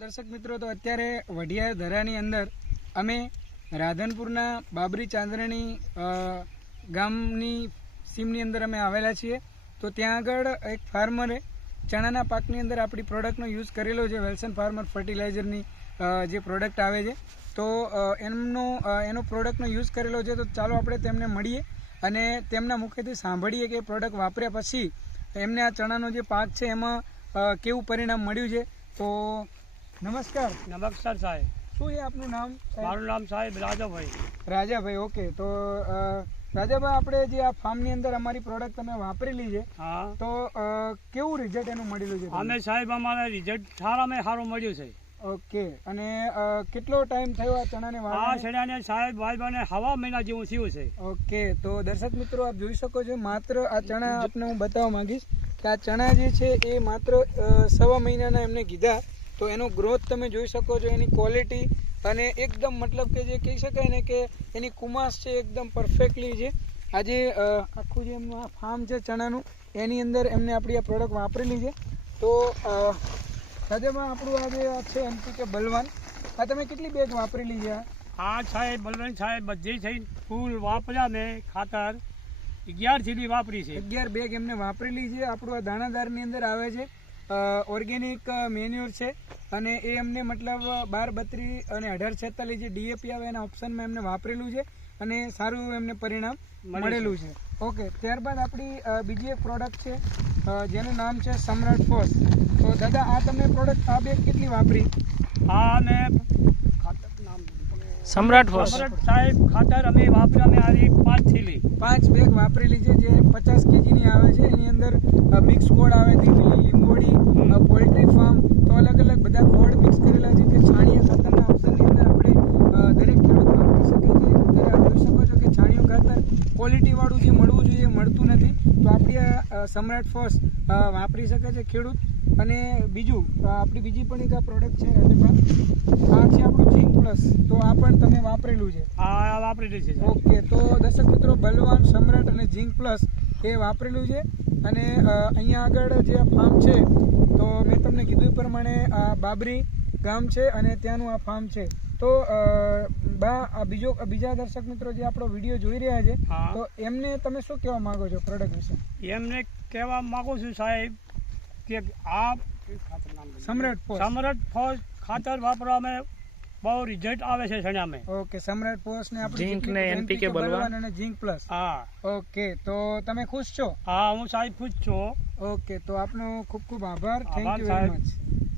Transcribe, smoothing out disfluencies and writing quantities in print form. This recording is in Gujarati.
દર્શક મિત્રો, તો અત્યારે વઢિયા ધરાની અંદર અમે રાધનપુરના બાબરી ચાંદ્રણી ગામની સીમની અંદર અમે આવેલા છીએ. તો ત્યાં આગળ એક ફાર્મરે ચણાના પાકની અંદર આપણી પ્રોડક્ટનો યુઝ કરેલો છે, વેલ્સન ફાર્મર ફર્ટિલાઇઝરની જે પ્રોડક્ટ આવે છે. તો એનો પ્રોડક્ટનો યુઝ કરેલો છે. તો ચાલો આપણે તેમને મળીએ અને તેમના મુખેથી સાંભળીએ કે પ્રોડક્ટ વાપર્યા પછી એમને આ ચણાનો જે પાક છે એમાં કેવું પરિણામ મળ્યું છે. તો નમસ્કાર. નમસ્કાર સાહેબ. શું છે આપનું નામ? મારું નામ સાહેબ રાજાભાઈ. રાજાભાઈ, ઓકે. તો રાજાભાઈ, આપણે જે આ ફાર્મની અંદર અમારી પ્રોડક્ટ તમે વાપરેલી છે, હા, તો કેવું રિઝલ્ટ એનું મળેલું છે? અમે સાહેબ અમારે રિઝલ્ટ સારામાં સારું મળ્યું છે. ઓકે. અને કેટલો ટાઈમ થયો આ ચણાને આ વાવવાને? છેડાને સાહેબ વાયબાને હવા મહિના જેવું થયું છે. ઓકે. તો દર્શક મિત્રો, આપ જોઈ શકો છો, માત્ર આ ચણા આપને હું બતાવવા માંગીશ કે આ ચણા જે છે એ માત્ર 1.25 મહિનાના એમને કીધા. તો એનો ગ્રોથ તમે જોઈ શકો છો, એની ક્વોલિટી અને એકદમ મતલબ કે જે કહી શકાય ને કે એની કુમાસ છે એકદમ પરફેક્ટલી છે. આજે આખું જે એમનું આ ફાર્મ છે ચણાનું, એની અંદર એમને આપણી આ પ્રોડક્ટ વાપરેલી છે. તો રાજામાં આપણું આ જે છે NPK બલવાન, આ તમે કેટલી બેગ વાપરેલી છે? આ સાહેબ બલવંત સાહેબ બધી થઈ ફૂલ વાપર્યા મેં ખાતર 11 સુધી વાપરી છે. 11 બેગ એમને વાપરેલી છે. આપણું આ દાણાદારની અંદર આવે છે ઓર્ગેનિક મેન્યુર છે અને એ એમને મતલબ 12-32 અને 18-46 જે DAP આવે એના ઓપ્શનમાં એમને વાપરેલું છે અને સારું એમને પરિણામ મળેલું છે. ઓકે. ત્યારબાદ આપણી બીજી એક પ્રોડક્ટ છે જેનું નામ છે સમ્રાટ ફોસ. તો દાદા, આ તમે પ્રોડક્ટ આ બેગ કેટલી વાપરી? આ મેં ખાતર નામ સમ્રાટ ફોસ સાહેબ ખાતર અમે વાપર્યા મેં આવી 5 થેલી 5 બેગ વાપરેલી છે, જે 50 kgની આવે છે. એની અંદર મિક્સ ખોળ આવે, ધીંગલી, લીંબોડી, પોલ્ટ્રી ફાર્મ, તો અલગ અલગ બધા ખોળ મિક્સ કરેલા છે, જે છાણિયા ખાતરના ઓપ્શનની અંદર આપણે દરેક ખેડૂત વાપરી શકે છે. અત્યારે આપ જોઈ શકો છો કે છાણિયું ખાતર ક્વોલિટીવાળું જે મળવું જોઈએ એ મળતું નથી. તો આપણી આ સમ્રાટ ફોસ વાપરી શકે છે ખેડૂત. અને બીજું આપણી બીજી પણ એક આ પ્રોડક્ટ છે રાજેભાઈ, આ છે આપણું ઝીંક પ્લસ. તો આ પણ તમે વાપરેલું છે? આ વાપરેલી છે. ઓકે. તો દર્શક મિત્રો, બલવાન, સમ્રાટ અને ઝીંક પ્લસ એ વાપરેલું છે. અને અહીંયા આગળ જે આ ફાર્મ છે, તો મેં તમને કીધું પ્રમાણે આ બાબરી ગામ છે અને ત્યાંનું આ ફાર્મ છે. તો બીજા દર્શક મિત્રો જે આપણો વિડીયો જોઈ રહ્યા છે, તો એમને તમે શું કહેવા માંગો છો પ્રોડક્ટ વિશે? એમને કહેવા માંગુ છું સાહેબ કે આ સમ્રાટ ફોસ ખાતર વાપરવામાં બહુ રિઝલ્ટ આવે છે છણામાં. ઓકે. સમ્રાટ ફોસ ને આપણે ઝીંક ને NPK બલવાન અને ઝીંક પ્લસ. હા. ઓકે. તો તમે ખુશ છો? હા, હું સાહેબ ખુશ છું. ઓકે. તો આપનો ખૂબ ખૂબ આભાર. થેન્ક યુ સાહેબ. Very much.